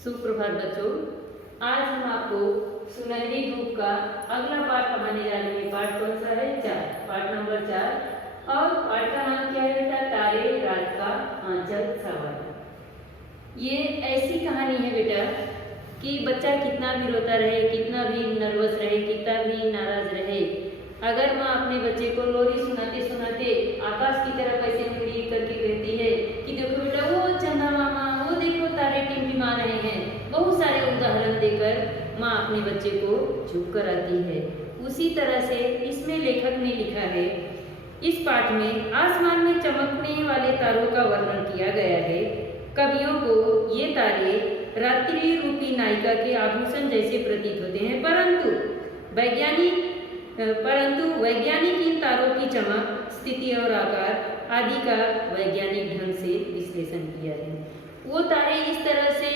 सुप्रभात बच्चों। आज हम आपको सुनहरी धूप का अगला पाठ पढ़ाने जा रहे हैं। पाठ कौन सा है? 4। पाठ नंबर 4। और पाठ का नाम क्या है बेटा? तारे रात का आंचल सवार। ये ऐसी कहानी है बेटा कि बच्चा कितना भी रोता रहे, कितना भी नर्वस रहे, कितना भी नाराज रहे, अगर माँ अपने बच्चे को लोरी सुनाते सुनाते आकाश की तरफ ऐसे उंगली करके कहती है कि देखो बेटा वो चंदा मामा, वो देखो तारे टिमटिमा रहे हैं, बहुत सारे उदाहरण देकर माँ अपने बच्चे को चुप कराती है। उसी तरह से इसमें लेखक ने लिखा है, इस पाठ में आसमान में चमकने वाले तारों का वर्णन किया गया है। कवियों को ये तारे रात्रि रूपी नायिका के आभूषण जैसे प्रतीत होते हैं, परंतु वैज्ञानिक इन तारों की चमक, स्थिति और आकार आदि का वैज्ञानिक ढंग से विश्लेषण किया है। वो तारे इस तरह से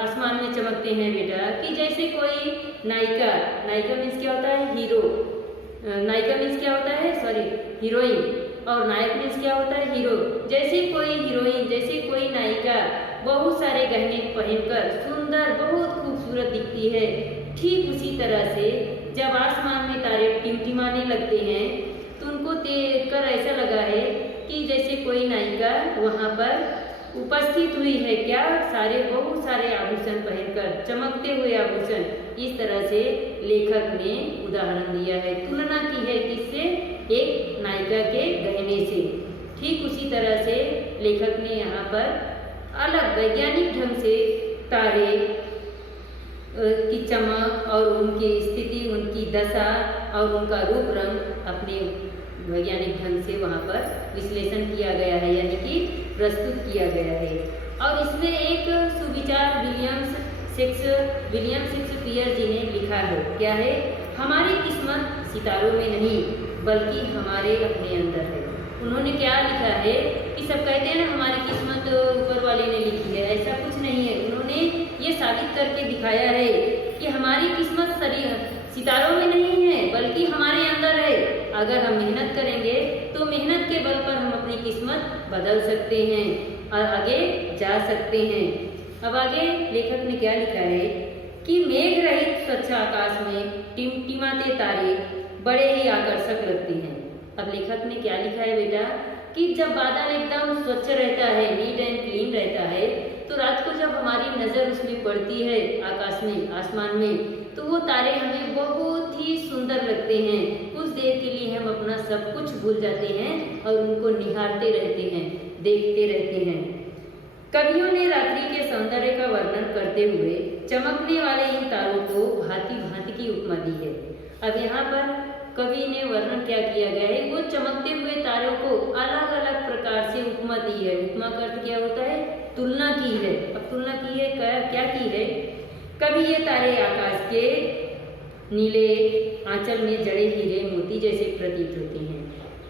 आसमान में चमकते हैं बेटा कि जैसे कोई नायिका मीन्स क्या होता है? हीरो। नायिका मीन्स क्या होता है? हीरोइन। और नायक मीन्स क्या होता है? हीरो। जैसे कोई हीरोइन, जैसे कोई नायिका बहुत सारे गहने पहनकर सुंदर, बहुत खूबसूरत दिखती है, ठीक उसी तरह से जब आसमान में तारे टिमटिमाने लगते हैं तो उनको देख कर ऐसा लगा है कि जैसे कोई नायिका वहाँ पर उपस्थित हुई है। क्या? बहुत सारे आभूषण पहनकर, चमकते हुए आभूषण। इस तरह से लेखक ने उदाहरण दिया है, तुलना की है किससे? एक नायिका के गहने से। ठीक उसी तरह से लेखक ने यहाँ पर अलग वैज्ञानिक ढंग से तारे की चमक और उनकी स्थिति, उनकी दशा और उनका रूप रंग अपने वैज्ञानिक ढंग से वहाँ पर विश्लेषण किया गया है, यानी कि प्रस्तुत किया गया है। और इसमें एक सुविचार विलियम शेक्सपियर जी ने लिखा है। क्या है? हमारी किस्मत सितारों में नहीं बल्कि हमारे अपने अंदर है। उन्होंने क्या लिखा है कि सब कहते हैं ना हमारी किस्मत ऊपर वाले ने लिखी है, ऐसा कुछ नहीं है। उन्होंने ये साबित करके दिखाया है कि हमारी किस्मत सितारों में नहीं है बल्कि हमारे अंदर है। अगर हम मेहनत करेंगे तो मेहनत के बल पर हम अपनी किस्मत बदल सकते हैं और आगे जा सकते हैं। अब आगे लेखक ने क्या लिखा है कि मेघ रहित स्वच्छ आकाश में टिमटिमाते तारे बड़े ही आकर्षक लगते हैं। अब लेखक ने क्या लिखा है बेटा कि जब बादल एकदम स्वच्छ रहता है, नीट एंड क्लीन रहता है, तो रात को जब हमारी नज़र उसमें पड़ती है आकाश में, आसमान में, तो वो तारे हमें बहुत ही सुंदर लगते हैं। कुछ देर के लिए हम अपना सब कुछ भूल जाते हैं और उनको निहारते रहते हैं, देखते रहते हैं। कवियों ने रात्रि के सौंदर्य का वर्णन करते हुए चमकने वाले इन तारों को भांति भांति की उपमा दी है। अब यहाँ पर कवि ने वर्णन क्या किया गया है? वो चमकते हुए तारों को अलग अलग प्रकार से उपमा दी है। उपमा का अर्थ क्या होता है? तुलना की है। अब तुलना की है, क्या की है? कभी ये तारे आकाश के नीले आंचल में जड़े हीरे मोती जैसे प्रतीत होते हैं।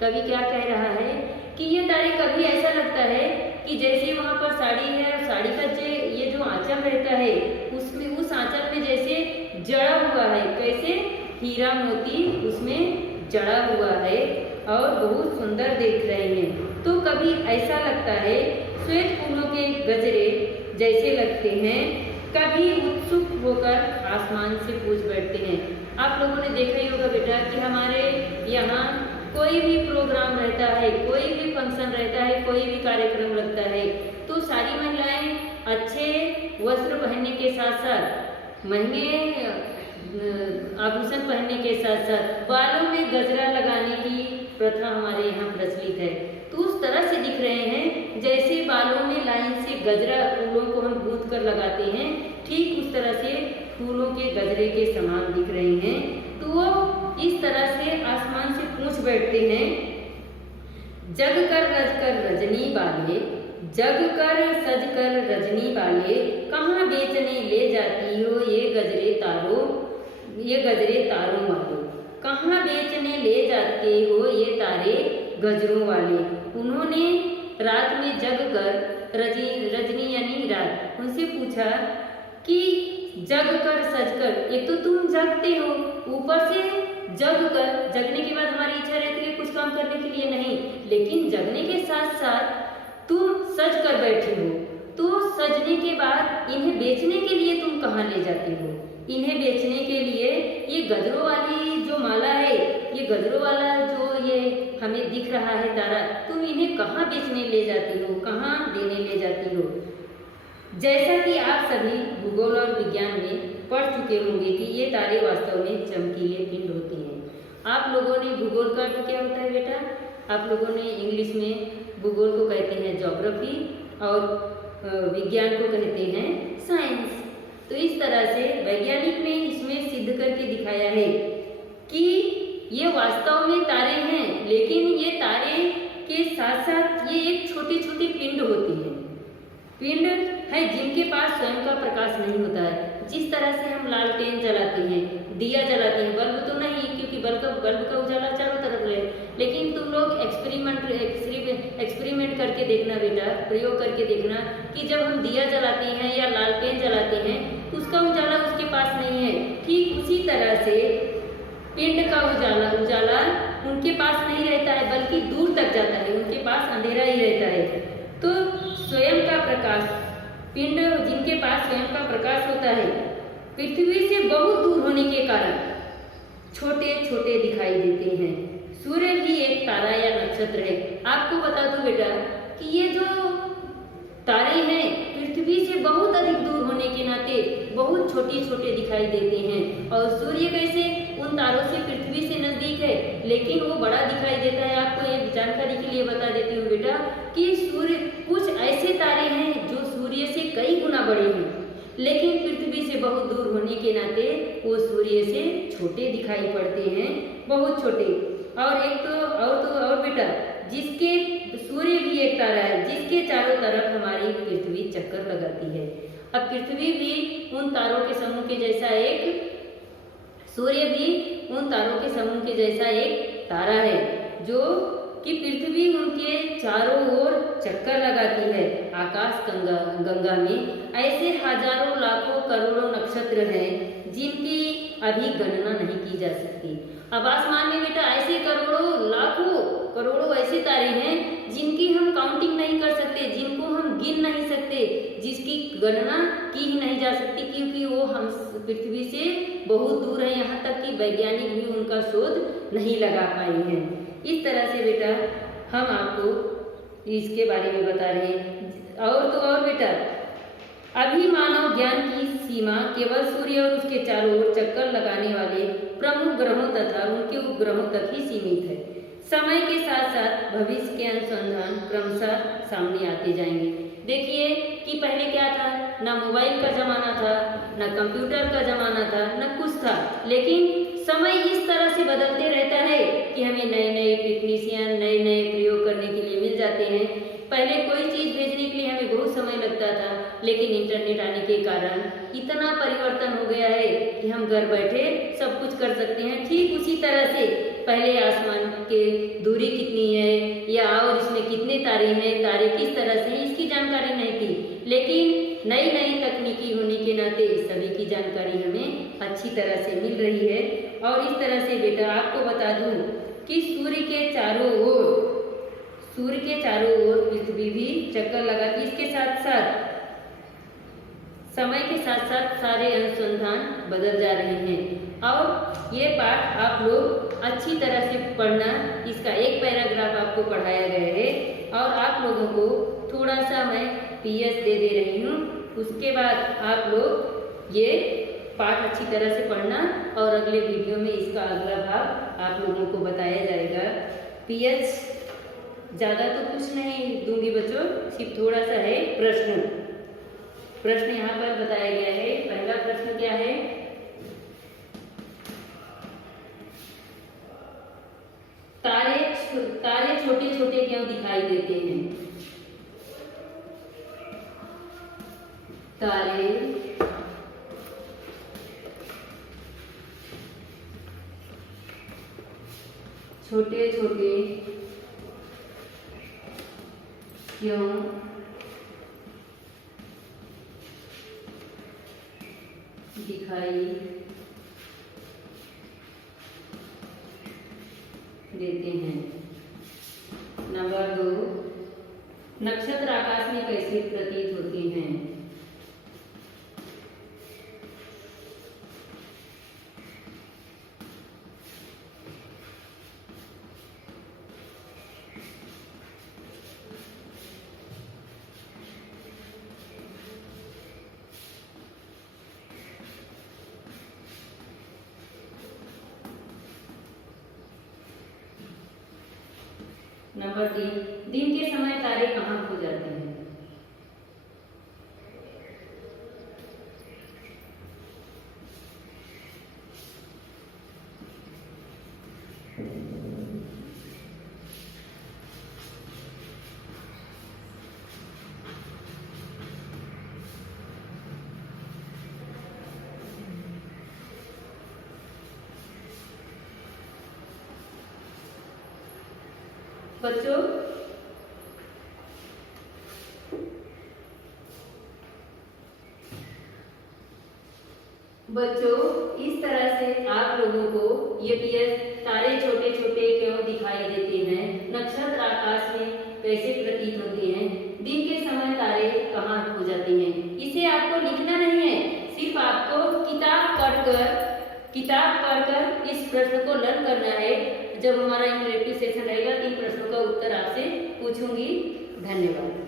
कवि क्या कह रहा है कि ये तारे कभी ऐसा लगता है कि जैसे वहाँ पर साड़ी है और साड़ी का ये जो आंचल रहता है उसमें, उस आंचल में जैसे जड़ा हुआ है। कैसे? हीरा मोती उसमें जड़ा हुआ है और बहुत सुंदर देख रहे हैं। तो कभी ऐसा लगता है श्वेत फूलों के गजरे जैसे लगते हैं, कभी उत्सुक होकर आसमान से पूछ बैठते हैं। आप लोगों ने देखा ही होगा बेटा कि हमारे यहाँ कोई भी प्रोग्राम रहता है, कोई भी फंक्शन रहता है, कोई भी कार्यक्रम लगता है, तो सारी महिलाएं अच्छे वस्त्र पहनने के साथ साथ, महंगे आभूषण पहनने के साथ साथ बालों में गजरा लगाने की प्रथा हमारे यहाँ प्रचलित है। तो उस तरह से दिख रहे हैं जैसे बालों में लाइन से गजरा, फूलों को हम गूंथ कर लगाते हैं, ठीक उस तरह से फूलों के गजरे के समान दिख रहे हैं। तो वो इस तरह से आसमान से पूछ बैठते हैं, जग कर रज कर रजनी वाले, जग कर सज कर रजनी वाले, कहाँ बेचने ले जाती हो ये गजरे तारों वाले, कहाँ बेचने ले जाते हो ये तारे गजरों वाले। उन्होंने रात में जग कर, रजनी यानी रात, उनसे पूछा कि जग कर सज कर, एक तो तुम जगते हो, ऊपर से जग कर, जगने के बाद हमारी इच्छा रहती है कुछ काम करने के लिए नहीं, लेकिन जगने के साथ साथ तुम सज कर बैठे हो, तो सजने के बाद इन्हें बेचने के लिए तुम कहाँ ले जाती हो? इन्हें बेचने के लिए ये गजरों वाली जो माला है, ये गजरों वाला जो ये हमें दिख रहा है तारा, तुम इन्हें कहाँ बेचने ले जाती हो, कहाँ देने ले जाती हो? जैसा कि आप सभी भूगोल और विज्ञान में पढ़ चुके होंगे कि ये तारे वास्तव में चमकीले पिंड होते हैं। आप लोगों ने भूगोल का अर्थ क्या होता है बेटा? आप लोगों ने इंग्लिश में भूगोल को कहते हैं ज्योग्राफी और विज्ञान को कहते हैं साइंस। तो इस तरह से वैज्ञानिक ने इसमें सिद्ध करके दिखाया है कि ये वास्तव में तारे हैं, लेकिन ये तारे के साथ साथ ये एक छोटी छोटी पिंड होती है। पिंड है जिनके पास स्वयं का प्रकाश नहीं होता है। जिस तरह से हम लालटेन जलाते हैं, दिया जलाते हैं, बल्ब तो नहीं, क्योंकि बल्ब का उजाला चारों तरफ है। लेकिन तुम लोग एक्सपेरिमेंट करके देखना बेटा, प्रयोग करके देखना कि जब हम दिया जलाते हैं या लालटेन जलाते हैं, उसका उजाला उसके पास नहीं है। ठीक उसी तरह से पिंड का उजाला उनके पास नहीं रहता है, बल्कि दूर तक जाता है, उनके पास अंधेरा ही रहता है। तो स्वयं का प्रकाश, पिंड जिनके पास स्वयं का प्रकाश होता है, पृथ्वी से बहुत दूर होने के कारण छोटे छोटे दिखाई देते हैं। सूर्य भी एक तारा या नक्षत्र है। आपको बता दूं बेटा कि ये जो तारे हैं पृथ्वी से बहुत अधिक दूर होने के नाते बहुत छोटे छोटे दिखाई देते हैं। और सूर्य कैसे उन तारों से पृथ्वी से नजदीक है, लेकिन वो बड़ा दिखाई देता है। आपको एक जानकारी के लिए बता देती हूँ बेटा कि सूर्य, कुछ ऐसे तारे हैं जो सूर्य से कई गुना बड़े हैं, लेकिन पृथ्वी से बहुत दूर होने के नाते वो सूर्य से छोटे दिखाई पड़ते हैं, बहुत छोटे। और एक तो बेटा, जिसके सूर्य भी एक तारा है जिसके चारों तरफ हमारी पृथ्वी चक्कर लगाती है। अब पृथ्वी भी उन तारों के समूह के जैसा एक, सूर्य भी उन तारों के समूह के जैसा एक तारा है, जो कि पृथ्वी उनके चारों ओर चक्कर लगाती है। आकाश गंगा में ऐसे हजारों लाखों करोड़ों नक्षत्र हैं जिनकी अभी गणना नहीं की जा सकती। अब आसमान में बेटा ऐसे करोड़ों लाखों करोड़ों ऐसे तारे हैं जिनकी हम काउंटिंग नहीं कर सकते, जिनको हम गिन नहीं सकते, जिसकी गणना की ही नहीं जा सकती, क्योंकि वो हम पृथ्वी से बहुत दूर है। यहाँ तक कि वैज्ञानिक भी उनका शोध नहीं लगा पाए हैं। इस तरह से बेटा हम आपको इसके बारे में बता रहे हैं। और तो और बेटा, अभी मानव ज्ञान की सीमा केवल सूर्य और उसके चारों ओर चक्कर लगाने वाले प्रमुख ग्रहों तथा उनके उपग्रहों तक ही सीमित है। समय के साथ साथ भविष्य के अनुसंधान क्रमशः सामने आते जाएंगे। देखिए कि पहले क्या था, ना मोबाइल का जमाना था, ना कंप्यूटर का जमाना था, ना कुछ था, लेकिन समय इस तरह से बदलते रहता है कि हमें नए नए टेक्नीशियन, नए नए प्रयोग करने के लिए मिल जाते हैं। पहले कोई चीज़ भेजने के लिए हमें बहुत समय लगता था, लेकिन इंटरनेट आने के कारण इतना परिवर्तन हो गया है कि हम घर बैठे सब कुछ कर सकते हैं। ठीक उसी तरह से पहले आसमान के दूरी कितनी है या और इसमें कितने तारे हैं, तारे किस तरह से हैं, इसकी जानकारी नहीं थी, लेकिन नई नई तकनीकी होने के नाते सभी की जानकारी हमें अच्छी तरह से मिल रही है। और इस तरह से बेटा आपको बता दूं कि सूर्य के चारों ओर पृथ्वी भी चक्कर लगाती। इसके साथ साथ समय के साथ साथ सारे अनुसंधान बदल जा रहे हैं। और ये पाठ आप लोग अच्छी तरह से पढ़ना। इसका एक पैराग्राफ आपको पढ़ाया गया है और आप लोगों को थोड़ा सा मैं PS दे रही हूँ। उसके बाद आप लोग ये पाठ अच्छी तरह से पढ़ना और अगले वीडियो में इसका अगला भाग आप लोगों को बताया जाएगा। PS ज़्यादा तो कुछ नहीं दूंगी बच्चों, सिर्फ थोड़ा सा है प्रश्न यहाँ पर बताया गया है। पहला प्रश्न क्या है, तारे छोटे छोटे क्यों दिखाई देते हैं? तारे छोटे छोटे क्यों दिखाई देते हैं? नंबर 2, नक्षत्र आकाश में कैसे प्रतीत होते हैं? नंबर 3, दिन के समय तारे कहाँ खो जाते हैं? बच्चों, इस तरह से आप लोगों को ये तारे छोटे छोटे क्यों दिखाई देते हैं, नक्षत्र आकाश में कैसे प्रतीत होते हैं, दिन के समय तारे कहाँ खो जाते हैं, इसे आपको लिखना नहीं है, सिर्फ आपको किताब पढ़कर इस प्रश्न को लर्न करना है। जब हमारा इंटरेक्टिव सेशन रहेगा 3 प्रश्नों का उत्तर आपसे पूछूंगी। धन्यवाद।